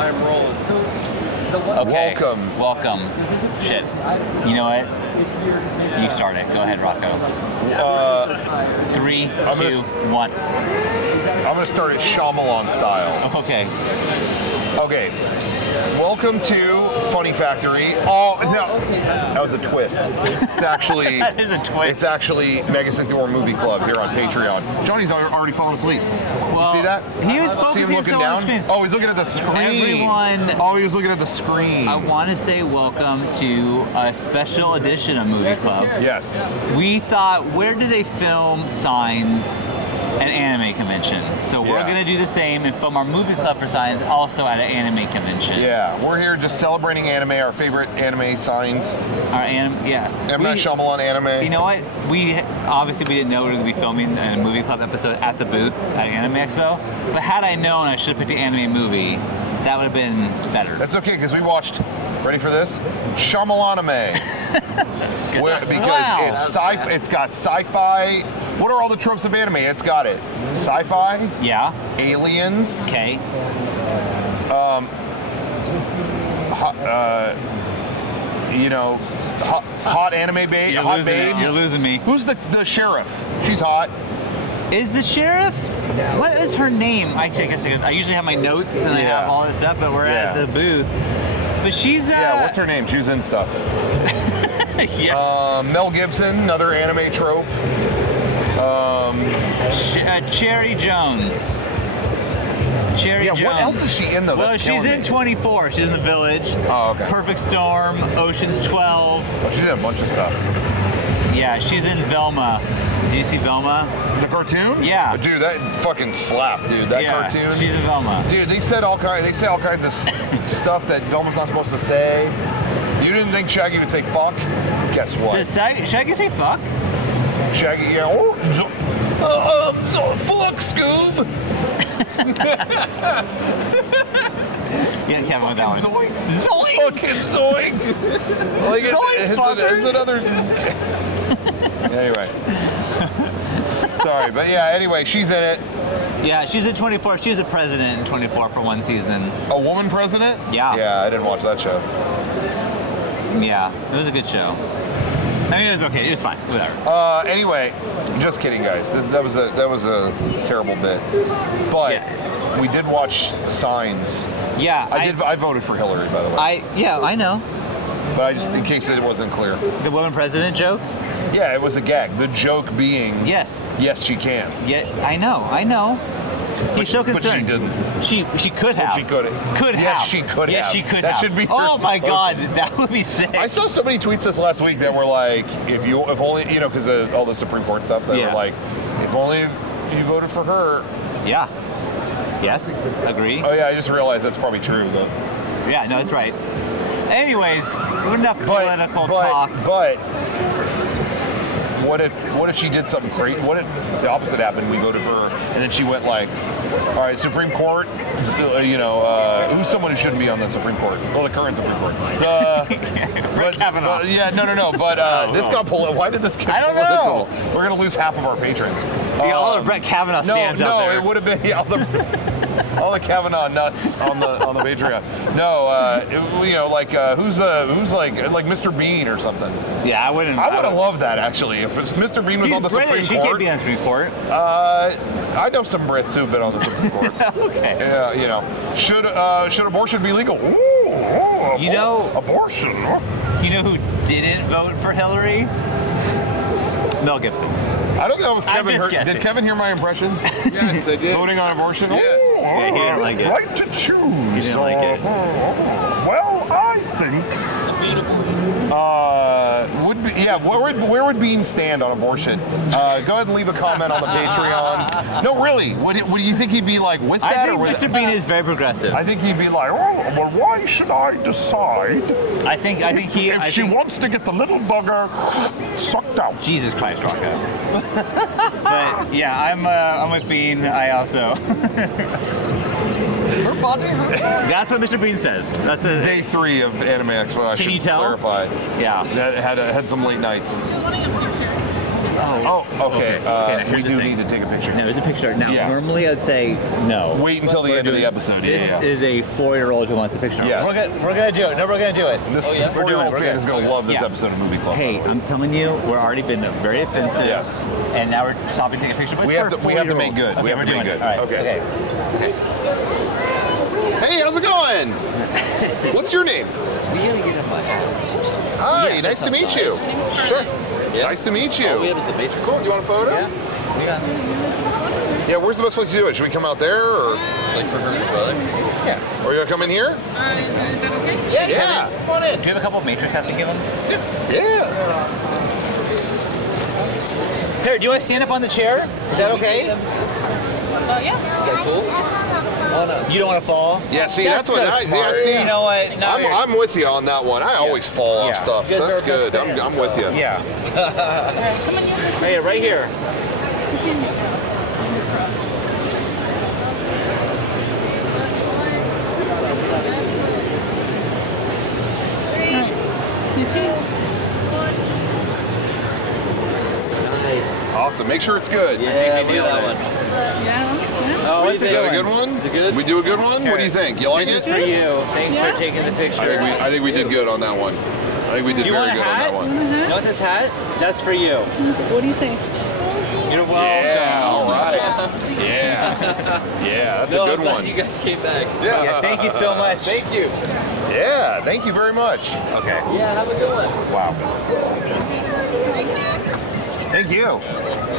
I'm rolling. Okay. Welcome. Shit. You know what? You start it. Go ahead, Rocco. 3, 2, 1. I'm gonna start it Shyamalan style. Okay. Okay. Welcome to Funny Factory. Oh no, that was a twist. It's actually That is a twist. It's actually Mega64 Movie Club here on Patreon. Johnny's already fallen asleep. Well, you see that? He was See focusing him looking so on down? the screen. Oh, he's looking at the screen. Everyone. Oh, he was looking at the screen. I want to say welcome to a special edition of Movie Club. Yes. We thought, where do they film Signs an anime convention? So we're Yeah. gonna do the same and film our Movie Club for Signs also at an anime convention. Yeah, we're here just celebrating anime, our favorite anime signs. Our M Night Shayamalan anime. You know what? We didn't know we were gonna be filming a Movie Club episode at the booth at Anime Expo. But had I known, I should have picked the anime movie. That would have been better. That's okay, because we watched, ready for this? Shyamalanime. Because Wow. it's got sci-fi. What are all the tropes of anime? It's got it. Sci-fi, Yeah. aliens, Okay. hot anime babes. You're Hot losing it. babes. You're losing me. Who's the sheriff? She's hot. Is the sheriff? What is her name? I guess I usually have my notes and I Yeah. have all this stuff, but we're at Yeah. the booth. But she's Yeah, what's her name? She was in stuff. yeah. Mel Gibson, another anime trope. Cherry Jones. Cherry Yeah, Jones. what else is she in though? Well, That's she's killing in me. 24. She's in The Village. Oh, okay. Perfect Storm. Ocean's 12. Oh, she's in a bunch of stuff. Yeah, she's in Velma. Did you see Velma? The cartoon? Yeah. Dude, that fucking slap, dude. That Yeah, cartoon. she's in Velma. Dude, they say all kinds of stuff that Velma's not supposed to say. You didn't think Shaggy would say fuck? Guess what? Does Shaggy say fuck? Shaggy, yeah. So fuck, Scoob. Yeah, Kevin with that one. Zoinks. Zoinks! Fucking zoinks. Like Zoinks, fuckers. it's another. Anyway. Sorry, but yeah. Anyway, she's in it. Yeah, she's in 24. She was a president in 24 for one season. A woman president? Yeah. Yeah, I didn't watch that show. Yeah, it was a good show. I mean, it was okay. It was fine. Whatever. Anyway, just kidding, guys. That was a terrible bit. But we did watch Signs. Yeah, I voted for Hillary, by the way. I know. But I just, in case it wasn't clear. The woman president joke? Yeah, it was a gag. The joke being, Yes. yes, she can. Yeah, I know. He's so But she concerned. didn't. She could have. She could have. Could Yes, have. she could Yes, have. she could That have. should be her Oh my slogan. God, that would be sick. I saw so many tweets this last week that were like, if only, because all the Supreme Court stuff, that were like, if only you voted for her. Yeah. Yes. Agree. Oh yeah, I just realized that's probably true though. Yeah. No, that's right. Anyways, enough political talk. But what if she did something crazy? What if the opposite happened? We voted for her, and then she went like, "All right, Supreme Court, who's someone who shouldn't be on the Supreme Court? Well, the current Supreme Court. Brett Kavanaugh. No. But this got political. Why did this get I don't political? We're gonna lose half of our patrons. All the Brett Kavanaugh stands out there. No, it would have been all the Kavanaugh nuts on the Patreon. No, who's like Mr. Bean or something. Yeah, I wouldn't. I would have loved that actually. If Mr. Bean was on the British. Supreme He Court. can't be on the Supreme Court. I know some Brits who've been on the Supreme Court. Okay. Yeah, should abortion be legal? Abortion. You know who didn't vote for Hillary? Mel Gibson. I don't know if Kevin just heard. guessing. Did Kevin hear my impression? Yes, I did. Voting on abortion? Yeah. Yeah, he didn't like it. Right to choose. He didn't like it. Well, I think. Where would Bean stand on abortion? Go ahead and leave a comment on the Patreon. No, really. What do you think he'd be like with that? I think or with Mr. Bean is very progressive. I think he'd be like, oh, well, why should I decide I think he. if she wants to get the little bugger sucked out? Jesus Christ, Rocco. But yeah, I'm with Bean. I also. That's what Mr. Bean says. That's It's day 3 of Anime Expo. I Can should you tell? clarify. Yeah. That had some late nights. Oh, okay. now We here's the do thing. need to take a picture. No, there's a picture. Now, Yeah. normally I'd say no. Wait until the end of the episode. This is a 4-year-old who wants a picture. Yes. We're gonna do it. No, we're gonna do it. This We're doing it. 4-year-old We're fan good. is going to love this Yeah. episode of Movie Club. Hey, I'm telling you, we're already been very offensive. Yes. And now we're stopping to take a picture. But We it's have for to- we have to 4-year-olds. make good. Okay, We have we're to doing make it. good. All right. Okay. Hey, how's it going? What's your name? We gotta get him a hat or something. Hi, Yeah, nice to that's meet you. outsized. Sure. Yeah. Nice to meet you. All we have is the Matrix. Cool. You want a photo? Yeah. Yeah, where's the best place to do it? Should we come out there or Like for her brother. are you gonna come in here? Is that okay? Yeah. Come on in. Do you have a couple of Matrix hats to give him? Yeah. Here, do you want to stand up on the chair? Is that okay? Yeah. Is that cool? Oh no. You don't want to fall? Yeah, see, that's what so I smart. see. You know what? No, I'm with you on that one. I always fall Yeah. off stuff. You guys That's are good. best fans. I'm with you. Yeah. Come on, you. Hey, right here. Nice. Awesome. Make sure it's good. Yeah, we do that one. Yeah. Oh, What what's do Is you that a think? good one? Is it good? We do a good one? What do you think? You like This is it? for you. Thanks Yeah. for taking the picture. I think we did good on that one. I think we did Do you very want a good on hat? that one. You want this hat? That's for you. What do you think? You're welcome. Yeah, all right. Yeah. Yeah, that's No, a good I'm glad one. You guys came back. Yeah, thank you so much. Thank you. Yeah, thank you very much. Okay. Yeah, have a good one. Wow. Thank you.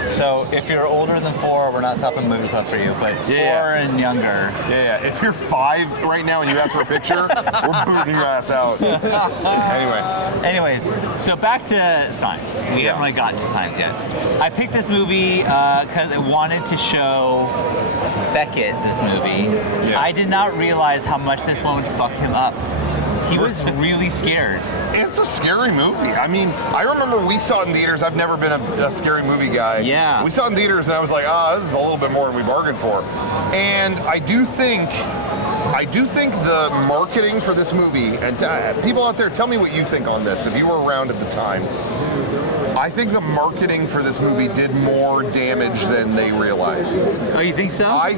So if you're older than 4, we're not stopping movie club for you, but Yeah. 4 and younger. Yeah, if you're 5 right now and you ask for a picture, we're booting your ass out. Anyway. Anyways, so back to science. We haven't really gotten to science yet. I picked this movie because I wanted to show Beckett this movie. Yeah. I did not realize how much this one would fuck him up. He was really scared. It's a scary movie. I mean, I remember we saw it in theaters. I've never been a scary movie guy. Yeah. We saw it in theaters and I was like, this is a little bit more than we bargained for. And I do think the marketing for this movie, and people out there, tell me what you think on this, if you were around at the time. I think the marketing for this movie did more damage than they realized. Oh, you think so? I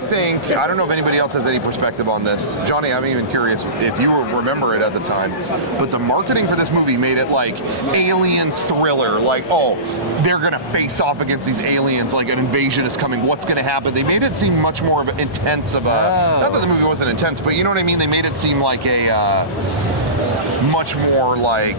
don't know if anybody else has any perspective on this. Johnny, I'm even curious if you remember it at the time, but the marketing for this movie made it like alien thriller, like, oh, they're gonna face off against these aliens, like an invasion is coming, what's gonna happen? They made it seem much more of an intense of a, not that the movie wasn't intense, but you know what I mean? They made it seem like a, much more like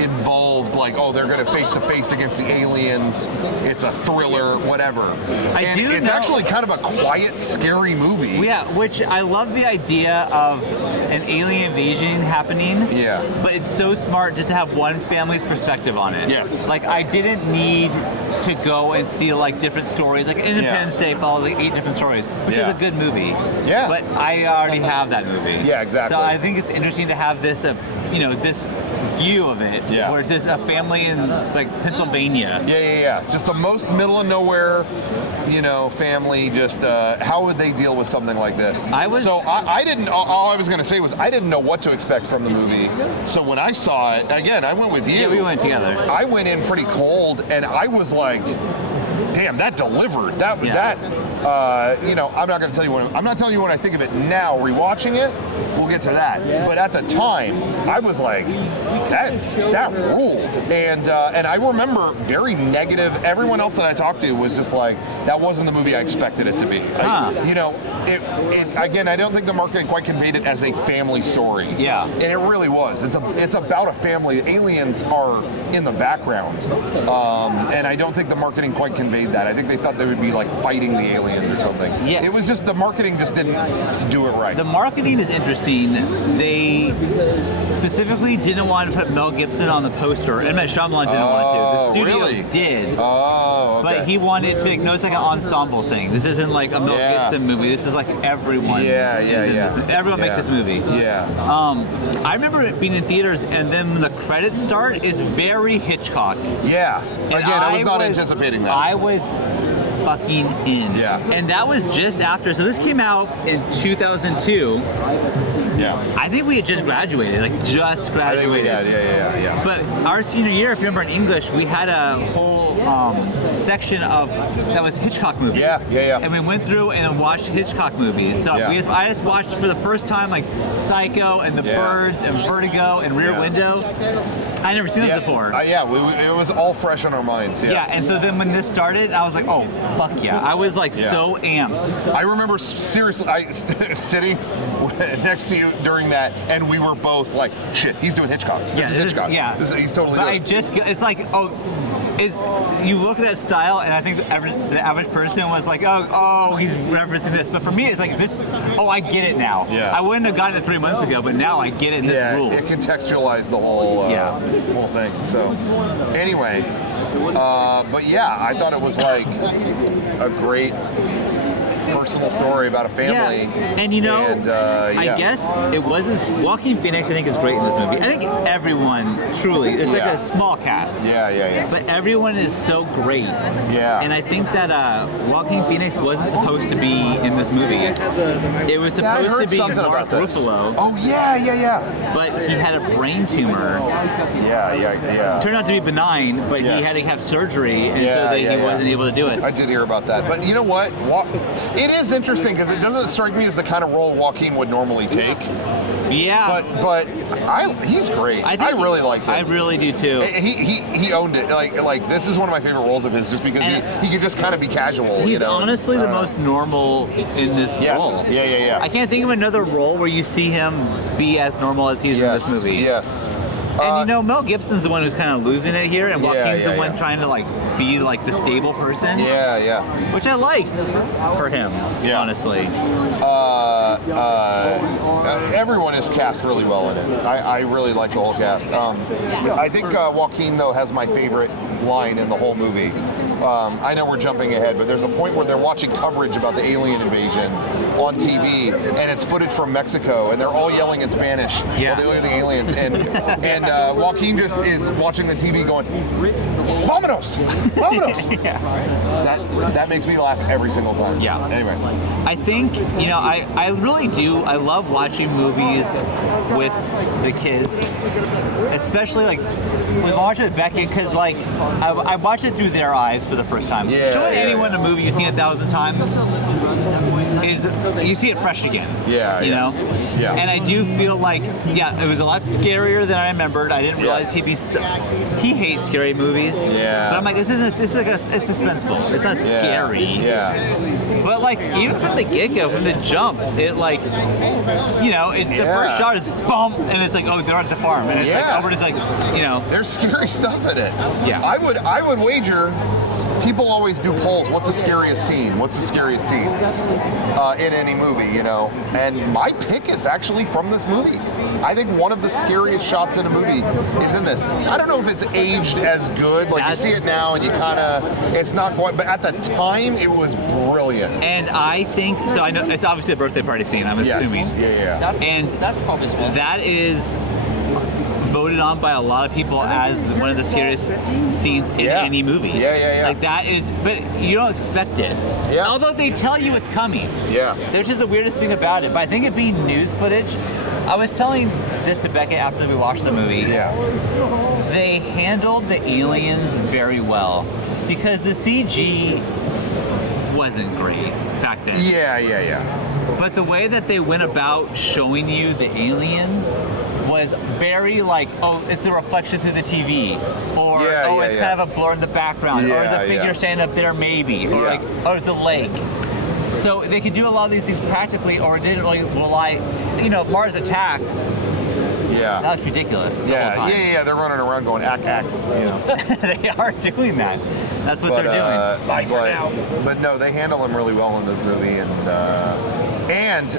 involved, like, oh, they're gonna face to face against the aliens. It's a thriller, whatever. It's actually kind of a quiet, scary movie. Yeah, which I love the idea of an alien invasion happening. Yeah. But it's so smart just to have one family's perspective on it. Yes. Like I didn't need to go and see like different stories. Like Independence Day follows like 8 different stories, which is Yeah. a good movie. Yeah. But I already have that movie. Yeah, exactly. So I think it's interesting to have this, this view of it, Yeah. where it's just a family in like Pennsylvania. Yeah. Just the most middle of nowhere, family. Just how would they deal with something like this? I didn't. All I was gonna say was I didn't know what to expect from the movie. So when I saw it again, I went with you. Yeah, we went together. I went in pretty cold, and I was like, "Damn, that delivered." I'm not gonna tell you what. I'm not telling you what I think of it now. Rewatching it, we'll get to that. But at the time, I was like, that ruled. And I remember very negative. Everyone else that I talked to was just like, that wasn't the movie I expected it to be. Again, I don't think the marketing quite conveyed it as a family story. Yeah. And it really was. It's about a family. Aliens are in the background. And I don't think the marketing quite conveyed that. I think they thought they would be like fighting the aliens or something. Yeah. It was just the marketing just didn't do it right. The marketing is interesting. They specifically didn't want to put Mel Gibson on the poster, and M Night Shayamalan didn't want to. The studio really? did. Oh, okay. But he wanted it to make it's like an ensemble thing. This isn't like a Mel Gibson movie. This is like everyone. Yeah. Everyone makes this movie. Yeah. I remember it being in theaters, and then when the credits start, it's very Hitchcock. Yeah. And Again, I was not anticipating that. I was fucking in. Yeah. And that was just after. So this came out in 2002. Yeah. I think we had just graduated, like just I think we graduated. did. Yeah. But our senior year, if you remember in English, we had a whole section of that was Hitchcock movies. Yeah. And we went through and watched Hitchcock movies. So Yeah. I just watched for the first time like Psycho and The Yeah. Birds and Vertigo and Rear Yeah. Window. I'd never seen those Yeah. before. It was all fresh on our minds. Yeah, and so then when this started, I was like, oh, fuck yeah. I was like Yeah. so amped. I remember seriously, sitting next to you during that, and we were both like, "Shit, he's doing Hitchcock. This is Hitchcock. Yeah. He's totally But doing." it's like, you look at that style, and I think the average person was like, oh, he's referencing this. But for me, it's like this. Oh, I get it now. Yeah. I wouldn't have gotten it 3 months ago, but now I get it. And this Yeah, rules. it contextualized the whole whole thing. So, anyway, but yeah, I thought it was like a great personal story about a family. Yeah. And you know, I guess it wasn't. Joaquin Phoenix, I think, is great in this movie. I think everyone truly. It's like a small cast. Yeah. But everyone is so great. Yeah. And I think that Joaquin Phoenix wasn't supposed to be in this movie. It was I supposed heard to be something Mark about this. Ruffalo. Oh yeah. But he had a brain tumor. Yeah. Turned out to be benign, but Yes. he had to have surgery, and Yeah, so yeah, he wasn't able to do it. I did hear about that. But you know what? It is interesting because it doesn't strike me as the kind of role Joaquin would normally take. Yeah. But he's great. I really like him. I really do too. He owned it. Like this is one of my favorite roles of his, just because he could just kind of be casual. He's you know? honestly the most normal in this role. Yeah. I can't think of another role where you see him be as normal as he's in this movie. Yes. And you know, Mel Gibson's the one who's kind of losing it here, and Joaquin's the one trying to like be like the stable person. Yeah. Which I liked for him, honestly. Everyone is cast really well in it. I really like the whole cast. I think Joaquin, though, has my favorite line in the whole movie. I know we're jumping ahead, but there's a point where they're watching coverage about the alien invasion on TV, and it's footage from Mexico, and they're all yelling in Spanish while they look at the aliens. And Joaquin just is watching the TV going, "Vámonos! Vámonos!" That makes me laugh every single time. Yeah. Anyway. I think, you know, I really do. I love watching movies with the kids, especially like when I watch it with Becky, because like I watch it through their eyes for the first time. Showing anyone a movie you've seen 1,000 times is you see it fresh again. You know? Yeah. And I do feel like, it was a lot scarier than I remembered. I didn't realize he hates scary movies. Yeah. But I'm like, it's suspenseful. It's not scary. Yeah. But like, even from the get-go, from the jump, it like, you know, the first shot is boom, and it's like, oh, they're at the farm, and it's like, oh, we're just like, you know. There's scary stuff in it. Yeah. I would wager. People always do polls. What's the scariest scene? In any movie, you know? And my pick is actually from this movie. I think one of the scariest shots in a movie is in this. I don't know if it's aged as good. Like, you see it now and you kind of, it's not quite, but at the time, it was brilliant. And I think, so I know, it's obviously a birthday party scene, I'm assuming. That's probably small. That is voted on by a lot of people as one of the scariest scenes in any movie. Like that is, but you don't expect it. Although they tell you it's coming. There's just the weirdest thing about it. But I think it being news footage, I was telling this to Becca after we watched the movie. They handled the aliens very well because the CG wasn't great back then. But the way that they went about showing you the aliens was very like, oh, it's a reflection through the TV, or it's kind of a blur in the background, or the figure standing up there maybe, or like, oh, it's a leg. So they could do a lot of these things practically, or it didn't really rely, you know, Mars Attacks. That was ridiculous. The whole time. They're running around going ack, you know. They are doing that. That's what they're doing. Bye for now. But no, they handle them really well in this movie, and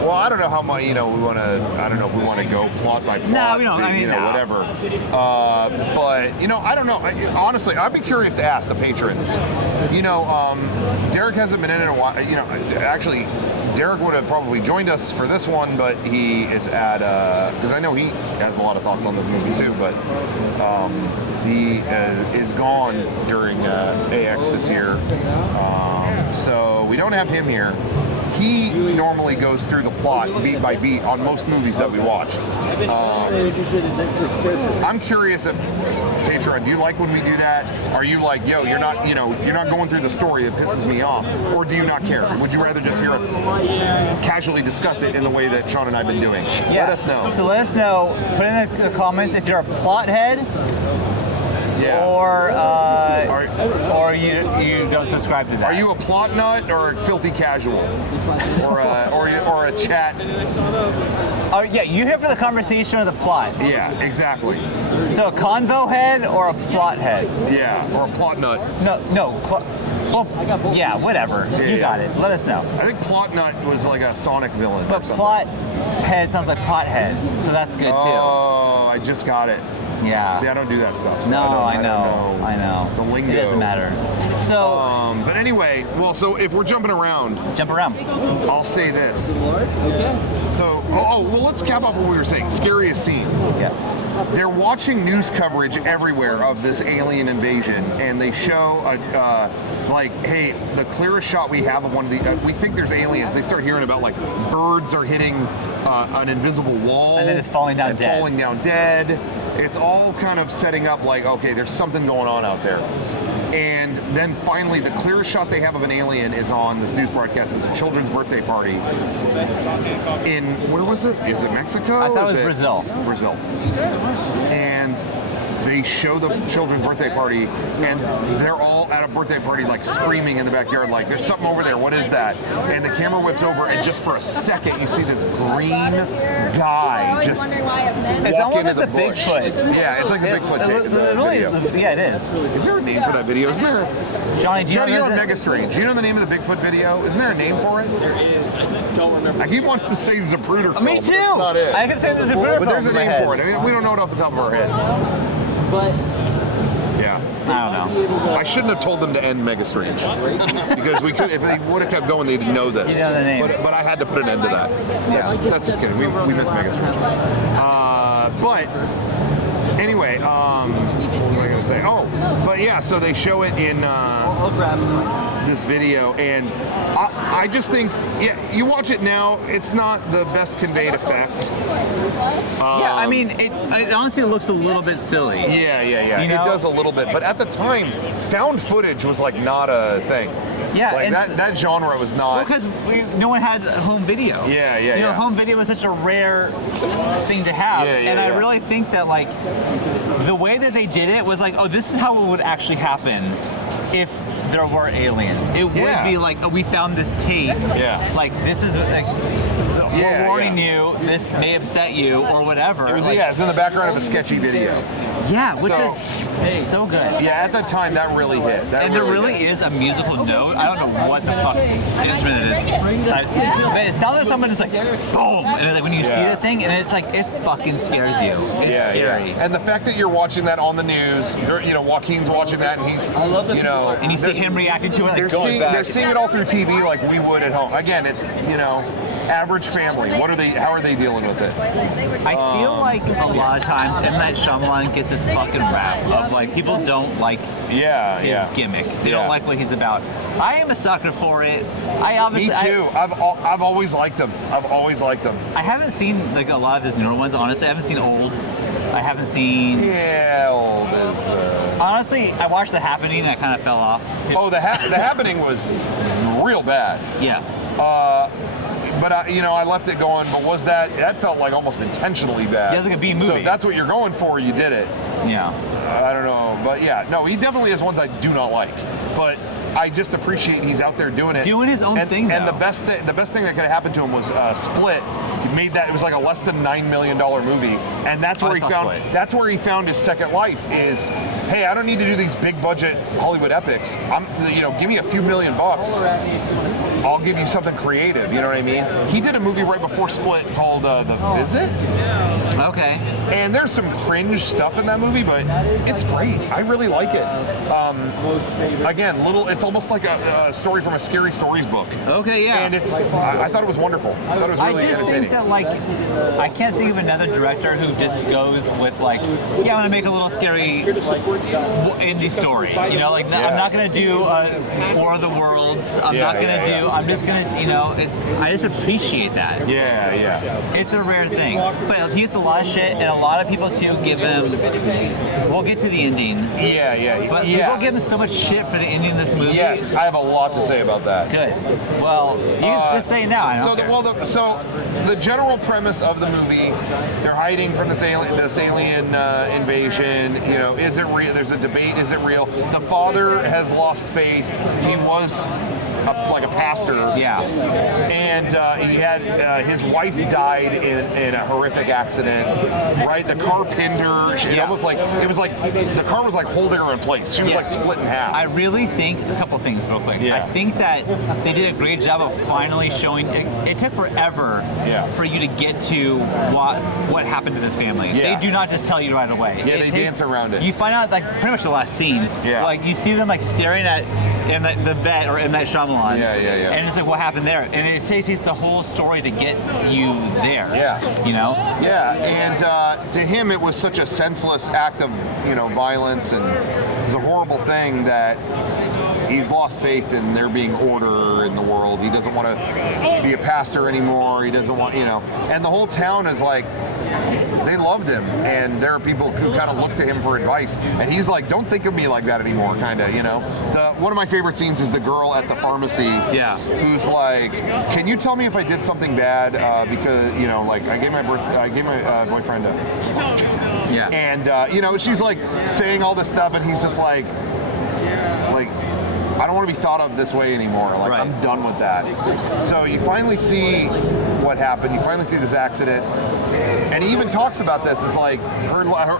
well, I don't know how much, you know, I don't know if we want to go plot by plot. No, we don't. I mean, whatever. But, you know, I don't know. Honestly, I'd be curious to ask the patrons. You know, Derek hasn't been in a while. You know, actually, Derek would have probably joined us for this one, but he is at, because I know he has a lot of thoughts on this movie too, but he is gone during AX this year. So we don't have him here. he normally goes through the plot beat by beat on most movies that we watch. I'm curious if Patreon, do you like when we do that? Are you like, yo, you're not going through the story that pisses me off, or do you not care? Would you rather just hear us casually discuss it in the way that Sean and I've been doing? Yeah. Let us know. So let us know. Put in the comments if you're a plot head. Yeah. Or you don't subscribe to that. Are you a plot nut or a filthy casual, or a chat? Oh yeah, you're here for the conversation or the plot. Yeah, exactly. So a convo head or a plot head? Yeah, or a plot nut. No. Well, yeah, whatever. Yeah, you got it. Let us know. I think plot nut was like a Sonic villain. But or something. plot head sounds like pothead, so that's good too. Oh, I just got it. Yeah. See, I don't do that stuff. So No, I I know. The lingo. It doesn't matter. So, But anyway, well, so if we're jumping around, jump around. I'll say this. So, well, let's cap off what we were saying. Scariest scene. Yeah. They're watching news coverage everywhere of this alien invasion, and they show like, hey, the clearest shot we have of one of the, we think there's aliens. They start hearing about like birds are hitting an invisible wall, And then it's falling down dead. It's all kind of setting up like, okay, there's something going on out there. And then finally, the clearest shot they have of an alien is on this news broadcast. It's a children's birthday party in, where was it? Is it Mexico? I thought Is it was Brazil. Brazil. And they show the children's birthday party, and they're all at a birthday party, like screaming in the backyard, like, there's something over there, what is that? And the camera whips over, and just for a second, you see this green guy just It's walk almost into like the the bush. Bigfoot. Yeah, it's like the Bigfoot tape. It really is. Yeah, it is. Is there a name for that video? Isn't there? Johnny, do you Johnny, know you're on this? Mega Strange. Do you know the name of the Bigfoot video? Isn't there a name for it? There is. I don't remember. I keep wanting to say Zapruder film. Me but too. that's not it. I can say there's a Zapruder But there's a film in my name head. for it. I mean, we don't know it off the top of our head. But Yeah. I don't know. I shouldn't have told them to end Mega Strange because we could, if they would have kept going, they'd know this. You know the name. But I had to put an end to that. That's just kidding. We miss Mega Strange. But anyway, what was I going to say? Oh, but yeah. So they show it in this video, and I just think, yeah, you watch it now. It's not the best conveyed effect. Yeah, I mean, it honestly looks a little bit silly. Yeah. You know? It does a little bit, but at the time, found footage was like not a thing. Yeah, like and that genre was not. because no one had home video. Yeah, You know, yeah. home video was such a rare thing to have, Yeah, and I yeah. really think that like the way that they did it was like, oh, this is how it would actually happen if there were aliens. It would Yeah. be like, oh, we found this tape. Yeah. Like this is like. Yeah, we're warning you, this may upset you, or whatever. It was, Like, it's in the background of a sketchy video. yeah, which So- is so good. Yeah, at the time that really hit. That And there really is a musical note. I don't know what the fuck instrument it is. But it sounds like someone is like, boom! And it's like when you see Yeah. the thing, and it's like, it fucking scares you. It's scary. And the fact that you're watching that on the news, Joaquin's watching that, and he's, And you see him reacting to it, like going back. they're seeing it all through TV like we would at home. Again, it's average family. How are they dealing with it? I feel like a lot of times M Night Shayamalan gets this fucking rap of like people don't like his gimmick. They don't like what he's about. I am a sucker for it. Me too. I've always liked him. I haven't seen like a lot of his newer ones. Honestly, I haven't seen old. I haven't seen. Yeah, old as. Honestly, I watched The Happening and I kind of fell off. Oh, the Happening was real bad. Yeah. But I left it going. But was that felt like almost intentionally bad? Yeah, it's like a B movie. So if that's what you're going for, you did it. Yeah. I don't know, but yeah, no, he definitely has ones I do not like. But I just appreciate he's out there doing it, doing his own thing. And though. the best thing that could have happened to him was Split. He made that. It was like a less than $9 million movie, and that's where he found. Split. That's where he found his second life. Is, hey, I don't need to do these big budget Hollywood epics. Give me a few $1 million. I'll give you something creative. You know what I mean? He did a movie right before Split called The Visit. Okay. And there's some cringe stuff in that movie, but it's great. I really like it. Again, it's almost like a story from a Scary Stories book. Okay, yeah. And I thought it was wonderful. I thought it was really I just entertaining. think that I can't think of another director who just goes with I'm gonna make a little scary indie story. I'm not gonna do War of the Worlds. I'm not gonna do. I'm just gonna, I just appreciate that. Yeah. It's a rare thing. But he's a lot of shit, and a lot of people too give him. We'll get to the ending. Yeah. But people give him so much shit for the ending of this movie. Yes, I have a lot to say about that. Good. Well, you can just say it now. So the general premise of the movie, they're hiding from this alien invasion. Is it real? There's a debate. Is it real? The father has lost faith. He was like a pastor. Yeah. And he had his wife died in a horrific accident. Right. The car pinned her. It was like the car was like holding her in place. She was like split in half. I really think a couple things real quick. Yeah. I think that they did a great job of finally showing. It took forever for you to get to what happened to this family. Yeah. They do not just tell you right away. Yeah, they dance around it. You find out like pretty much the last scene. Yeah. Like you see them like staring at the vet or M Night Shayamalan. Yeah. And it's like what happened there, and it takes the whole story to get you there. Yeah. Yeah, and to him it was such a senseless act of violence, and it was a horrible thing that he's lost faith in there being order in the world. He doesn't want to be a pastor anymore. He doesn't want, and the whole town is like, they loved him, and there are people who kind of look to him for advice, and he's like, don't think of me like that anymore, kind of, One of my favorite scenes is the girl at the pharmacy who's like, can you tell me if I did something bad, because, I gave my boyfriend a lunch. Yeah. And, she's like saying all this stuff, and he's just like, I don't want to be thought of this way anymore. Like, I'm done with that. So you finally see what happened. You finally see this accident. And he even talks about this. It's like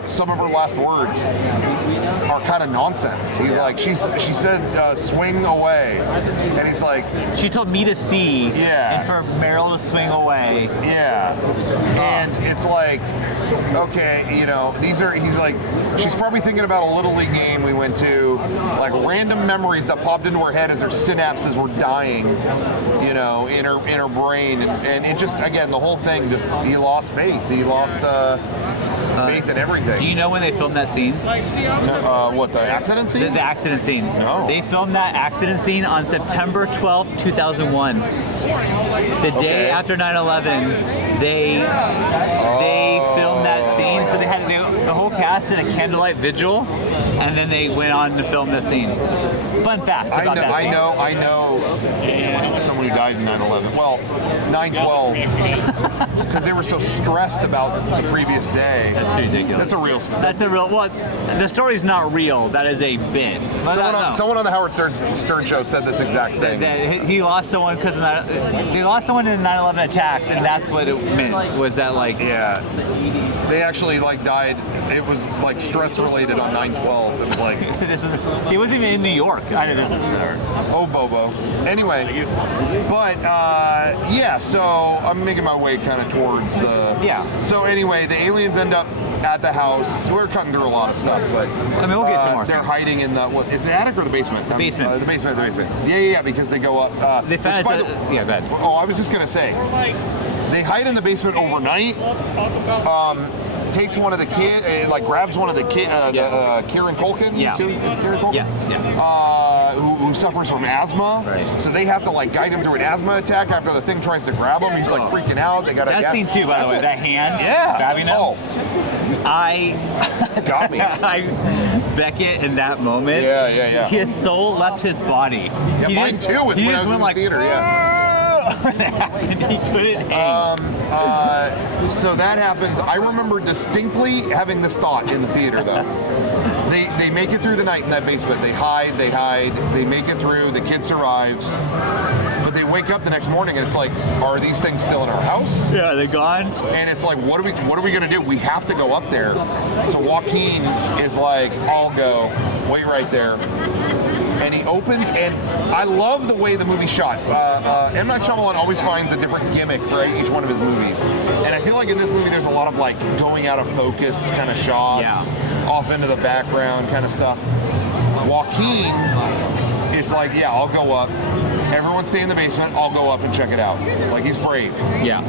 some of her last words are kind of nonsense. He's like, she said, swing away. And he's like, she told me to see. Yeah. And for Meryl to swing away. Yeah. And it's like, okay, he's like, she's probably thinking about a Little League game we went to, like random memories that popped into her head as her synapses were dying, in her brain. And it just, again, the whole thing, he lost faith. He lost faith in everything. Do you know when they filmed that scene? What, the accident scene? The accident scene. No. They filmed that accident scene on September 12th, 2001. The day after 9/11, they filmed that scene. So the whole cast did a candlelight vigil, and then they went on to film the scene. Fun fact about that scene. I know someone who died in 9/11. Well, 9/12, because they were so stressed about the previous day. That's ridiculous. That's a real. Well, the story's not real. That is a bit. Someone on the Howard Stern show said this exact thing. He lost someone because of that. He lost someone in the 9/11 attacks, and that's what it meant. Was that like? Yeah. They actually died. It was like stress related on 9/12. It was like he wasn't even in New York. I didn't know. Oh, Bobo. Anyway, but so I'm making my way kind of towards the. Yeah. So anyway, the aliens end up at the house. We're cutting through a lot of stuff, but we'll get to more. They're hiding in the is the attic or the basement? The basement. The basement. Yeah, because they go up. They found bad. Oh, I was just gonna say, they hide in the basement overnight. Takes one of the kids, grabs one of the kids, Kieran Culkin. Yeah. Kieran Culkin? Yeah. Who suffers from asthma. Right. So they have to guide him through an asthma attack after the thing tries to grab him. He's freaking out. They got that scene too, by the way. That hand grabbing him. Oh. Got me. Beckett in that moment. Yeah. His soul left his body. Yeah, mine too. When I was in the theater. Yeah. He couldn't hang. So that happens. I remember distinctly having this thought in the theater, though. They make it through the night in that basement. They hide. They make it through. The kid survives. But they wake up the next morning and it's like, are these things still in our house? Yeah, they're gone. And it's like, what are we gonna do? We have to go up there. So Joaquin is like, I'll go. Wait right there. And he opens, and I love the way the movie's shot. M Night Shayamalan always finds a different gimmick for each one of his movies, and I feel like in this movie there's a lot of going out of focus kind of shots, off into the background kind of stuff. Joaquin is like, yeah, I'll go up. Everyone stay in the basement. I'll go up and check it out. Like, he's brave. Yeah.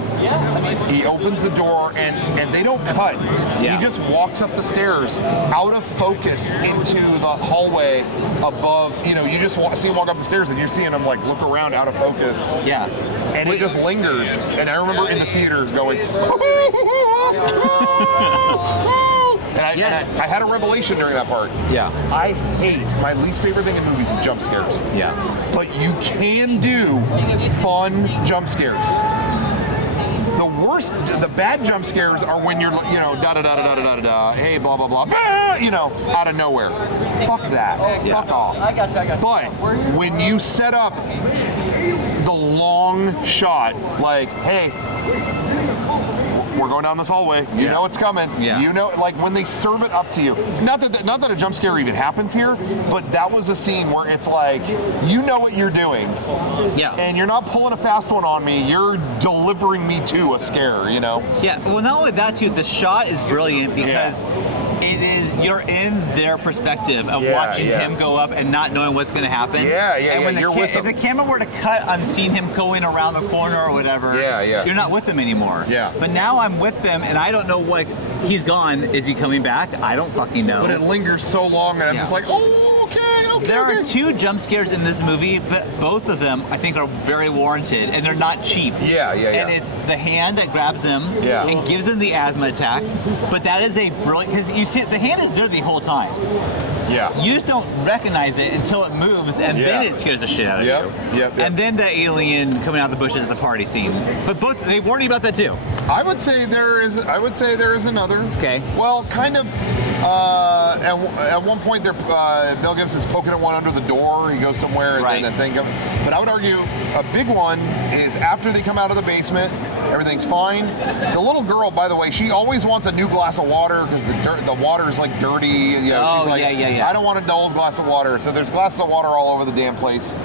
He opens the door, and they don't cut. Yeah. He just walks up the stairs, out of focus, into the hallway above. You know, you just see him walk up the stairs, and you're seeing him, like, look around out of focus. Yeah. And it just lingers. And I remember in the theater going, and I had a revelation during that part. Yeah. I hate, my least favorite thing in movies is jump scares. Yeah. But you can do fun jump scares. The worst, the bad jump scares are when you're, you know, da da da da da da da da, hey, blah blah blah, bah, you know, out of nowhere. Fuck that. Yeah. Fuck off. I got you. But when you set up the long shot, like, hey, we're going down this hallway. You know it's coming. Yeah. You know, like when they serve it up to you. Not that a jump scare even happens here, but that was a scene where it's like, you know what you're doing. Yeah. And you're not pulling a fast one on me. You're delivering me to a scare, you know? Yeah. Well, not only that, too, the shot is brilliant because it is, you're in their perspective of watching him go up and not knowing what's going to happen. And when you're with if the camera were to cut on seeing him going around the corner or whatever, you're not with him anymore. Yeah. But now I'm with them and I don't know what, he's gone. Is he coming back? I don't fucking know. But it lingers so long and I'm just like, oh, okay. There are two jump scares in this movie, but both of them I think are very warranted and they're not cheap. And it's the hand that grabs him and gives him the asthma attack. But that is a brilliant, because you see the hand is there the whole time. You just don't recognize it until it moves, and then it scares the shit out of you. And then the alien coming out of the bushes at the party scene. But both, they warn you about that too. I would say there is another. Okay. Well, kind of. At one point, Bill Gibbs is poking at one under the door. He goes somewhere, and then a thing comes. But I would argue a big one is after they come out of the basement, everything's fine. The little girl, by the way, she always wants a new glass of water because the water is like dirty. You know, she's like, I don't want an old glass of water. So there's glasses of water all over the damn place.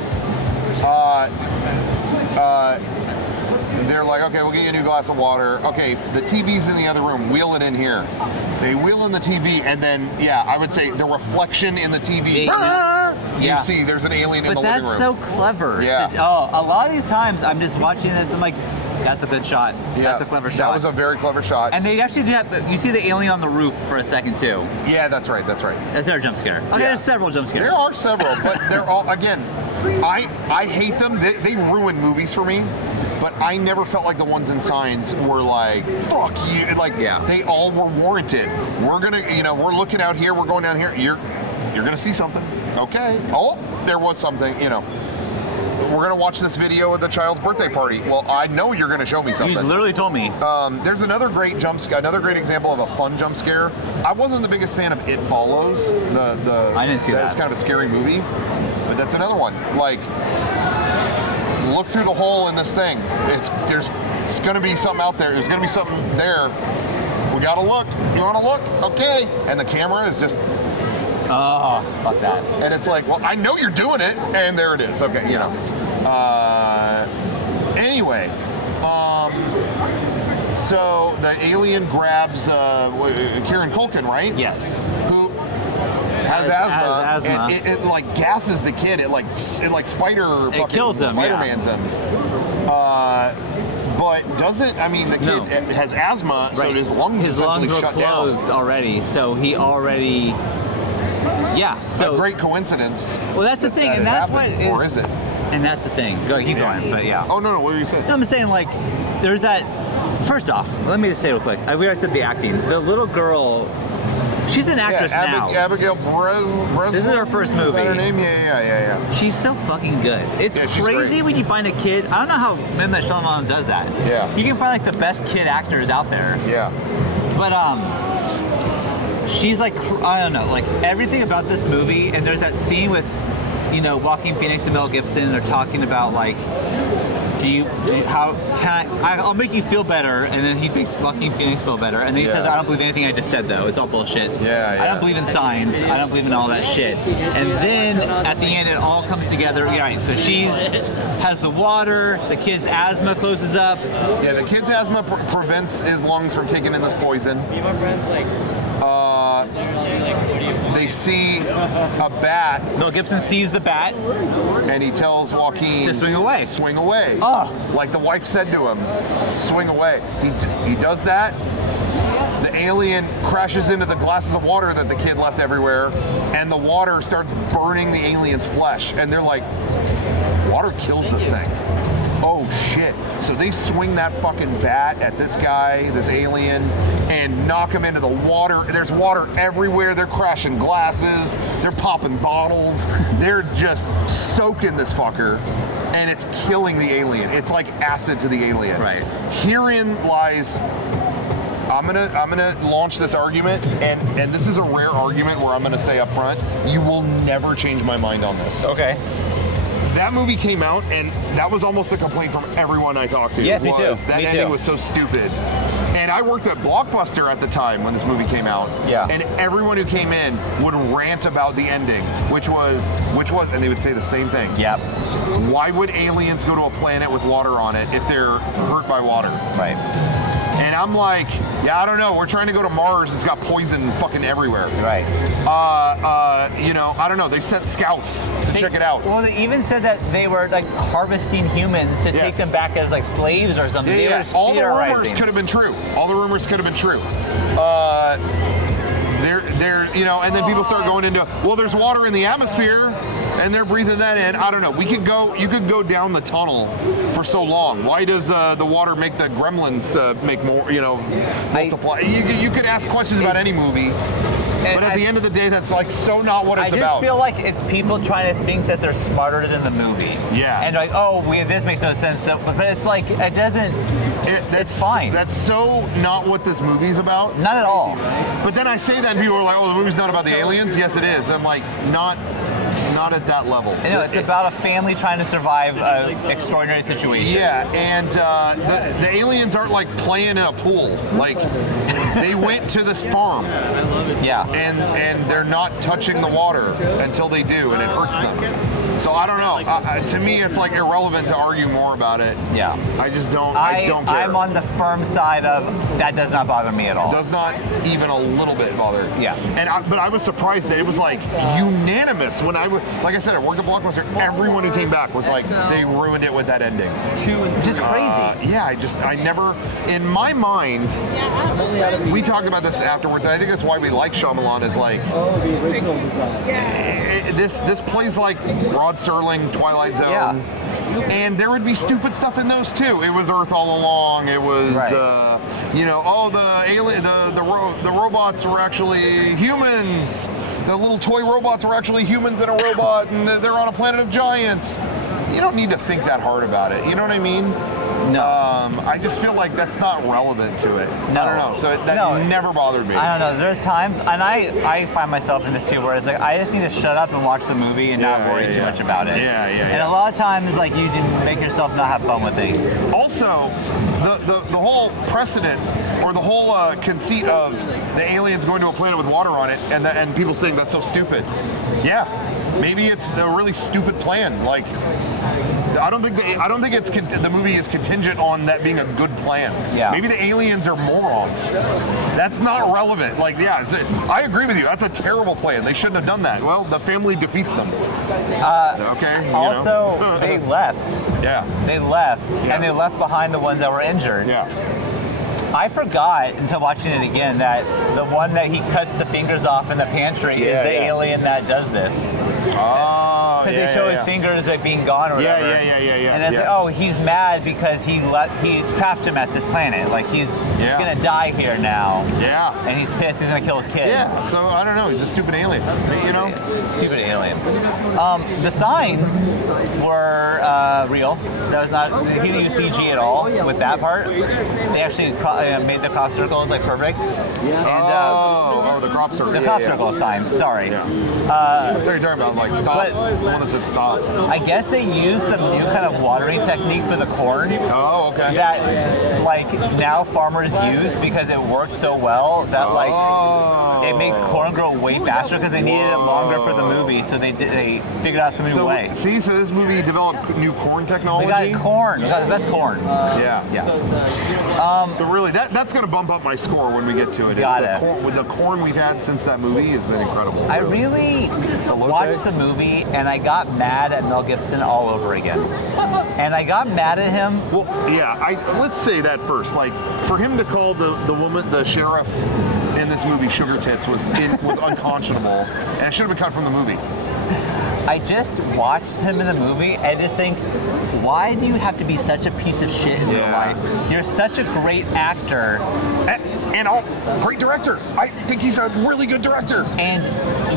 They're like, okay, we'll get you a new glass of water. Okay, the TV's in the other room. Wheel it in here. They wheel in the TV, and then, I would say the reflection in the TV. You see, there's an alien in the living room. But that's so clever. Yeah. A lot of these times, I'm just watching this, and I'm like, that's a good shot. That's a clever shot. That was a very clever shot. And they actually do have, you see the alien on the roof for a second, too. Yeah, that's right. That's their jump scare. Okay, there's several jump scares. There are several, but they're all, again, I hate them. They ruin movies for me. But I never felt like the ones in Signs were like, fuck you. Like, they all were warranted. We're gonna, we're looking out here, we're going down here. You're gonna see something. Okay. Oh, there was something, We're gonna watch this video at the child's birthday party. Well, I know you're gonna show me something. You literally told me. There's another great another great example of a fun jump scare. I wasn't the biggest fan of It Follows. I didn't see that. It's kind of a scary movie, but that's another one. Like, look through the hole in this thing. There's gonna be something out there. There's gonna be something there. We gotta look. You wanna look? Okay. And the camera is just. Oh, fuck that. And it's like, well, I know you're doing it, and there it is. Okay, Anyway, so the alien grabs Kieran Culkin, right? Yes. Who has asthma. And it like gasses the kid. It spider. It kills him. Spider-Man's him. But doesn't, the kid has asthma, so his lungs essentially shut down. His lungs were closed already, so he already. So a great coincidence. Well, that's the thing, and that's what it is. Or is it? And that's the thing. Go, keep going, but Oh, no, what were you saying? No, I'm saying, like, there's that. First off, let me just say real quick. We already said the acting. The little girl, she's an actress now. Abigail Breslin. This is her first movie. Is that her name? Yeah. She's so fucking good. It's crazy when you find a kid. I don't know how M Night Shayamalan does that. Yeah. You can find, like, the best kid actors out there. Yeah. But, she's like, I don't know, like everything about this movie, and there's that scene with, Joaquin Phoenix and Mel Gibson. They're talking about like, how can I'll make you feel better, and then he makes Joaquin Phoenix feel better, and then he says, I don't believe anything I just said though. It's all bullshit. I don't believe in signs. I don't believe in all that shit. And then at the end, it all comes together. Right. So she has the water. The kid's asthma closes up. Yeah, the kid's asthma prevents his lungs from taking in this poison. they see a bat. Mel Gibson sees the bat, and he tells Joaquin to swing away. Swing away. Oh. Like the wife said to him, swing away. He does that. The alien crashes into the glasses of water that the kid left everywhere, and the water starts burning the alien's flesh. And they're like, water kills this thing. Oh shit. So they swing that fucking bat at this guy, this alien, and knock him into the water. There's water everywhere. They're crashing glasses. They're popping bottles. They're just soaking this fucker, and it's killing the alien. It's like acid to the alien. Right. Herein lies. I'm gonna launch this argument, and this is a rare argument where I'm gonna say up front, you will never change my mind on this. Okay. That movie came out, and that was almost a complaint from everyone I talked to. Yes, me too. That Me ending too. was so stupid. And I worked at Blockbuster at the time when this movie came out. Yeah. And everyone who came in would rant about the ending, which was, and they would say the same thing. Yep. Why would aliens go to a planet with water on it if they're hurt by water? Right. And I'm like, yeah, I don't know. We're trying to go to Mars. It's got poison fucking everywhere. Right. I don't know. They sent scouts to check it out. Well, they even said that they were like harvesting humans to take them back as like slaves or something. They were just all the rumors theorizing. could have been true. All the rumors could have been true. And then people start going into, well, there's water in the atmosphere, and they're breathing that in. I don't know. You could go down the tunnel for so long. Why does the water make the gremlins make more? Multiply. You could ask questions about any movie. But at the end of the day, that's like so not what it's about. I just feel like it's people trying to think that they're smarter than the movie. Yeah. And like, this makes no sense. So, but it's like, it doesn't, it's fine. That's so not what this movie's about. Not at all. But then I say that and people are like, oh, the movie's not about the aliens? Yes, it is. I'm like, not at that level. I know, it's about a family trying to survive an extraordinary situation. Yeah, and the aliens aren't like playing in a pool. Like, they went to this farm. Yeah. And they're not touching the water until they do, and it hurts them. So I don't know. To me, it's like irrelevant to argue more about it. Yeah. I just don't. I don't care. I'm on the firm side of that does not bother me at all. Does not even a little bit bother. Yeah. But I was surprised that it was like unanimous when like I said, I worked at Blockbuster. Everyone who came back was like, they ruined it with that ending. Just crazy. Yeah. I never, in my mind, we talked about this afterwards, and I think that's why we like Shyamalan. Is like, this plays like Rod Serling, Twilight Zone. Yeah. And there would be stupid stuff in those too. It was Earth all along. It was, the robots were actually humans. The little toy robots were actually humans in a robot, and they're on a planet of giants. You don't need to think that hard about it. You know what I mean? No. I just feel like that's not relevant to it. No. I don't know. So that never bothered me. I don't know. There's times, and I find myself in this too, where it's like I just need to shut up and watch the movie and not worry too much about it. Yeah. And a lot of times, like you can make yourself not have fun with things. Also, the whole precedent or the whole conceit of the aliens going to a planet with water on it, and people saying that's so stupid. Yeah, maybe it's a really stupid plan. Like, I don't think the movie is contingent on that being a good plan. Yeah. Maybe the aliens are morons. That's not relevant. Like, I agree with you. That's a terrible plan. They shouldn't have done that. Well, the family defeats them. Okay. Also, they left. Yeah. They left, Yeah. and they left behind the ones that were injured. Yeah. I forgot until watching it again that the one that he cuts the fingers off in the pantry is the alien that does this. Oh, Because they show his fingers like being gone or whatever. Yeah. And it's like, he's mad because he trapped him at this planet. Like he's gonna die here now. Yeah. And he's pissed. He's gonna kill his kid. Yeah. So I don't know. He's a stupid alien. Stupid alien. The signs were real. That was not. He didn't use CG at all with that part. They actually made the crop circles like perfect. And, the crop circle. the crop circle signs. Sorry. They're talking about like stop. But one that said stop. I guess they used some new kind of watering technique for the corn. Oh, okay. That like now farmers use because it worked so well that like it made corn grow way faster because they needed it longer for the movie. So they figured out some new way. See, so this movie developed new corn technology. We got corn. We got the best corn. So really, that's going to bump up my score when we get to it. The corn we've had since that movie has been incredible. I really watched the movie and I got mad at Mel Gibson all over again. And I got mad at him. Well, yeah. Let's say that first. Like, for him to call the woman, the sheriff in this movie, Sugar Tits was unconscionable, and it should have been cut from the movie. I just watched him in the movie and just think, why do you have to be such a piece of shit in your life? You're such a great actor. And great director. I think he's a really good director. And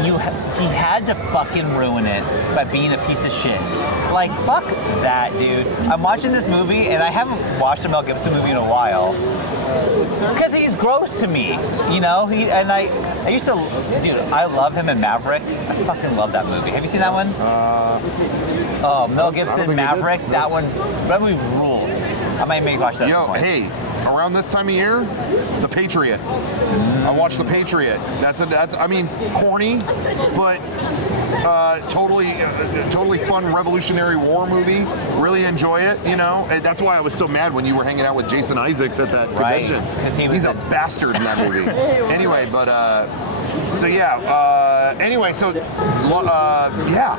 he had to fucking ruin it by being a piece of shit. Like, fuck that, dude. I'm watching this movie and I haven't watched a Mel Gibson movie in a while. Because he's gross to me, you know? I used to, dude, I love him in Maverick. I fucking love that movie. Have you seen that one? Mel Gibson, Maverick, that movie rules. I might make watch that. Hey, around this time of year, The Patriot. I watched The Patriot. That's I mean, corny, but totally fun Revolutionary War movie. Really enjoy it, you know. And that's why I was so mad when you were hanging out with Jason Isaacs at that convention. Because he's a bastard in that movie. Anyway,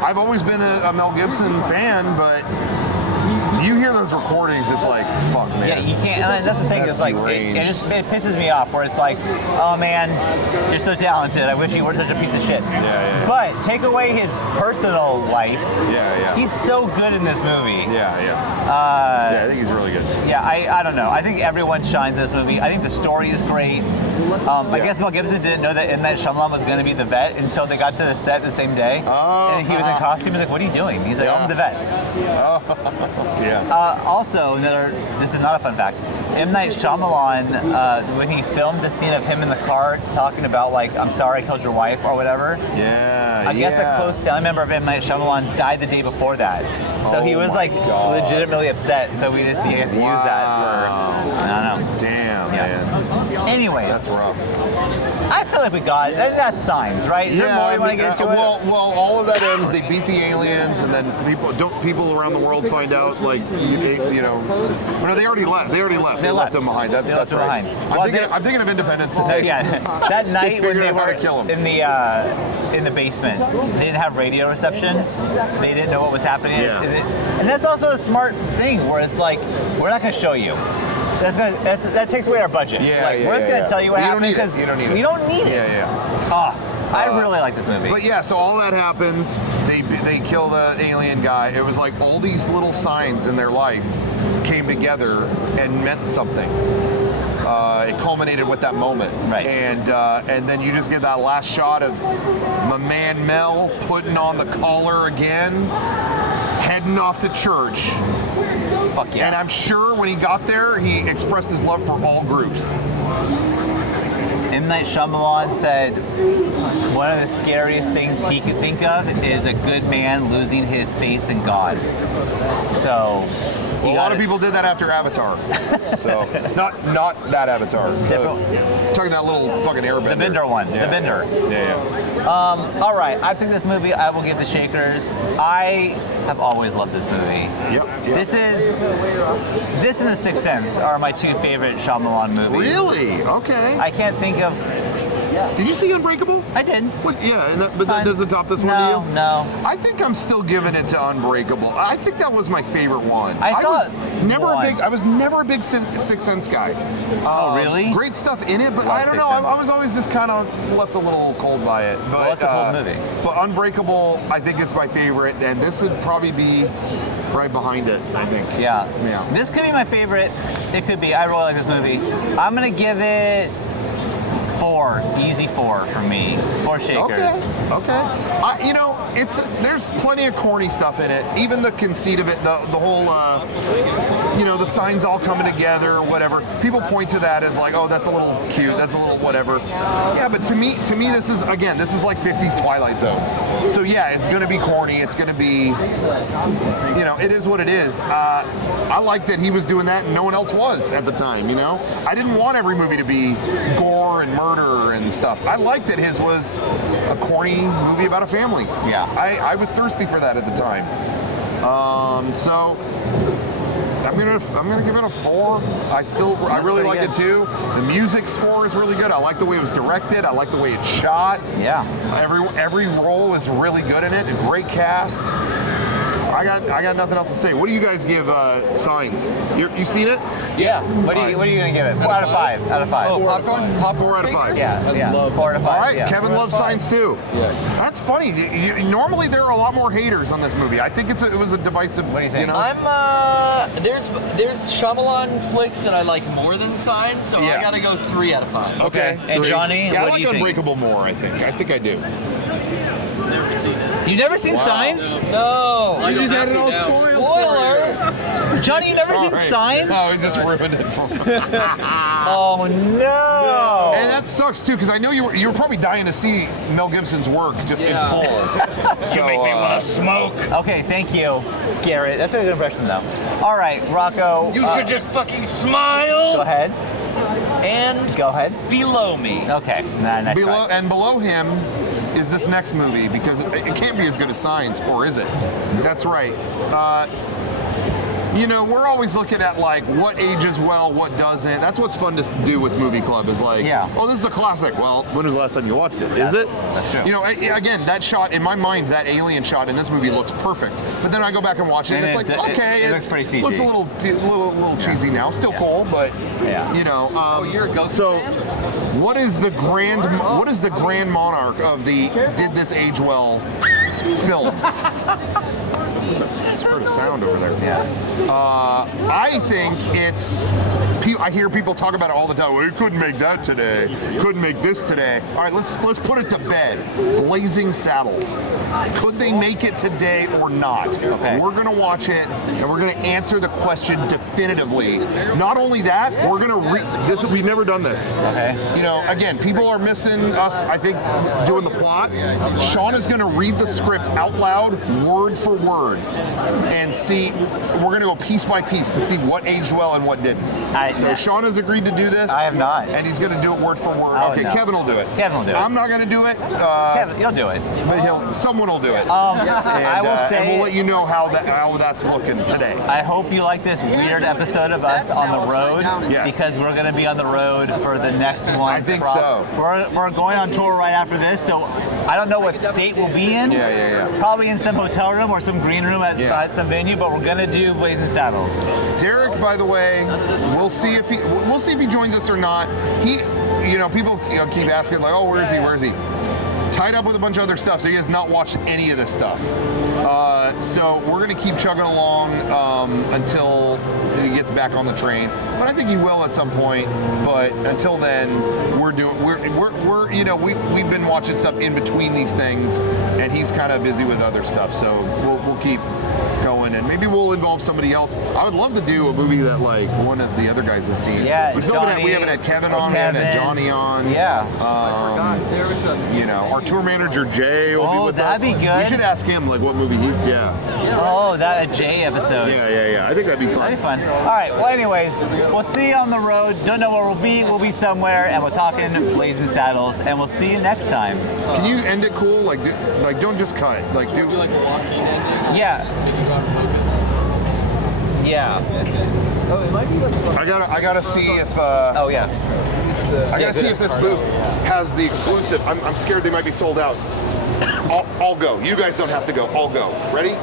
I've always been a Mel Gibson fan, but you hear those recordings, it's like, fuck, man. Yeah, you can't. And that's the thing. It's like it pisses me off. Where it's like, oh man, you're so talented. I wish you weren't such a piece of shit. Yeah. But take away his personal life. Yeah. He's so good in this movie. Yeah, I think he's really good. Yeah, I don't know. I think everyone shines in this movie. I think the story is great. I guess Mel Gibson didn't know that M Night Shayamalan was going to be the vet until they got to the set the same day. And he was in costume. He's like, "What are you doing?" He's like, "I'm the vet." Also, this is not a fun fact. M Night Shayamalan, when he filmed the scene of him in the car talking about like, "I'm sorry I killed your wife" or whatever. I guess a close family member of M Night Shyamalan's died the day before that. So he was like legitimately upset. So he has to use that for, I don't know. Damn, man. Anyways. That's rough. I feel like we got it. That's signs, right? Is there more you want to get into it? Well, all of that ends. They beat the aliens, and then people around the world find out, like, you know, no, they already left. They left them behind. That's right. I'm thinking of Independence Day. That night when they were in the basement, they didn't have radio reception. They didn't know what was happening. And that's also a smart thing where it's like, we're not going to show you. That takes away our budget. We're just going to tell you what happened because we don't need it. I really like this movie. But so all that happens. They kill the alien guy. It was like all these little signs in their life came together and meant something. It culminated with that moment, right? And then you just get that last shot of my man Mel putting on the collar again, heading off to church. Fuck yeah. And I'm sure when he got there, he expressed his love for all groups. M Night Shayamalan said one of the scariest things he could think of is a good man losing his faith in God. So a lot of people did that after Avatar. So not that Avatar. Talking that little fucking airbender. The Bender one. Yeah. The Bender. Yeah. All right. I picked this movie. I will give the Shakers. I have always loved this movie. Yep. This and The Sixth Sense are my two favorite Shyamalan movies. Really? Okay. I can't think of. Did you see Unbreakable? I did. But that doesn't top this one to you? No. I think I'm still giving it to Unbreakable. I think that was my favorite one. I was never a big Sixth Sense guy. Oh, really? Great stuff in it, but I don't know. I was always just kind of left a little cold by it. But it's a cool movie. But Unbreakable, I think, is my favorite, and this would probably be right behind it, I think. Yeah. This could be my favorite. It could be. I really like this movie. I'm gonna give it 4, easy 4 for me. 4 Shakers. Okay. There's plenty of corny stuff in it. Even the conceit of it, the whole you know, the signs all coming together or whatever. People point to that as like, oh, that's a little cute, that's a little whatever. Yeah, but to me, this is like 50s Twilight Zone. So yeah, it's gonna be corny. It's gonna be, you know, it is what it is. I like that he was doing that and no one else was at the time, you know? I didn't want every movie to be gore and murder and stuff. I liked that his was a corny movie about a family. Yeah. I was thirsty for that at the time. So I'm gonna give it a 4. I really like it too. The music score is really good. I like the way it was directed. I like the way it's shot. Yeah. Every role is really good in it. A great cast. I got nothing else to say. What do you guys give Signs? You seen it? Yeah. What are you gonna give it? 4 out of 5. Out of 5. Oh, popcorn? 4 out of 5. Yeah. 4 out of 5. All right, yeah. Kevin loves Signs too. Yeah. That's funny. Normally there are a lot more haters on this movie. I think it was a divisive. What do you think? know? I'm there's Shyamalan flicks that I like more than Signs, so Yeah. I gotta go 3 out of 5. Okay. And 3. Johnny, yeah, what I like do you think? Unbreakable more. I think I do. Never seen it. You never seen Signs? No. You just had it all Spoiler. Johnny, you never seen Sorry. Signs? No, he just ruined it for me. Oh no! And that sucks too, because I know you were probably dying to see Mel Gibson's work just in full. So, Make me want to smoke. Okay, thank you, Garrett. That's a good impression, though. All right, Rocco. You should just fucking smile. Go ahead. And Go ahead. below me. Okay. Next below him is this next movie, because it can't be as good as Signs, or is it? That's right. You know, we're always looking at like what ages well, what doesn't. That's what's fun to do with Movie Club is like, oh, this is a classic. Well, when was the last time you watched it? Is it? That's true. You know, again, that shot, in my mind, that alien shot in this movie looks perfect. But then I go back and watch it, and it's like, okay, it looks pretty CG. looks a little cheesy now. Still cool, but, you know. You're a ghost so, fan? what is the grand monarch of the did this age well film? Just heard a sound over there. Yeah. I think it's. I hear people talk about it all the time. Well, you couldn't make that today. Couldn't make this today. All right, let's put it to bed. Blazing Saddles. Could they make it today or not? Okay. We're gonna watch it and we're gonna answer the question definitively. Not only that, we're gonna read this. We've never done this. Okay. You know, again, people are missing us. I think doing the plot. Sean is gonna read the script out loud, word for word, and see. We're gonna go piece by piece to see what aged well and what didn't. So Sean has agreed to do this. I have not. And he's going to do it word for word. Oh, Okay, no. Kevin will do it. Kevin will do it. I'm not going to do it. Kevin, you'll do it. But someone will do it. I will say. And we'll let you know how that's looking today. I hope you like this weird episode of us on the road. Yes. Because we're going to be on the road for the next one. I think so. We're going on tour right after this, so I don't know what state we'll be in. Yeah. Probably in some hotel room or some green room at some venue, but we're going to do Blazing Saddles. Derek, by the way, we'll see if he joins us or not. People keep asking like, oh, where is he? Tied up with a bunch of other stuff, so he has not watched any of this stuff. So we're gonna keep chugging along until he gets back on the train. But I think he will at some point. But until then, we've been watching stuff in between these things, and he's kind of busy with other stuff. So we'll keep going, and maybe we'll involve somebody else. I would love to do a movie that like one of the other guys has seen. Yeah, we haven't had Kevin on, we haven't had Johnny on. Yeah. Our tour manager Jay will be with us. That'd be good. We should ask him like what movie Oh, that a Jay episode. Yeah. I think that'd be fun. That'd be fun. All right. Well, anyways, we'll see you on the road. Don't know where we'll be. We'll be somewhere, and we're talking Blazing Saddles, and we'll see you next time. Can you end it cool? Like don't just cut. Like do like a Joaquin ending. Yeah. Make it go out of focus. Yeah. Oh, it might be like. I gotta see if. Oh yeah. I gotta see if this booth has the exclusive. I'm scared they might be sold out. I'll go. You guys don't have to go. I'll go. Ready?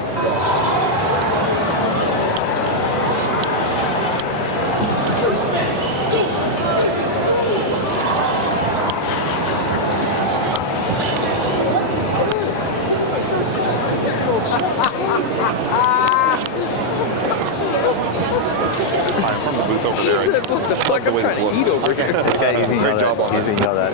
From the booth over there. What the fuck? I'm trying to eat over here. Great job on it. He's been yelled at.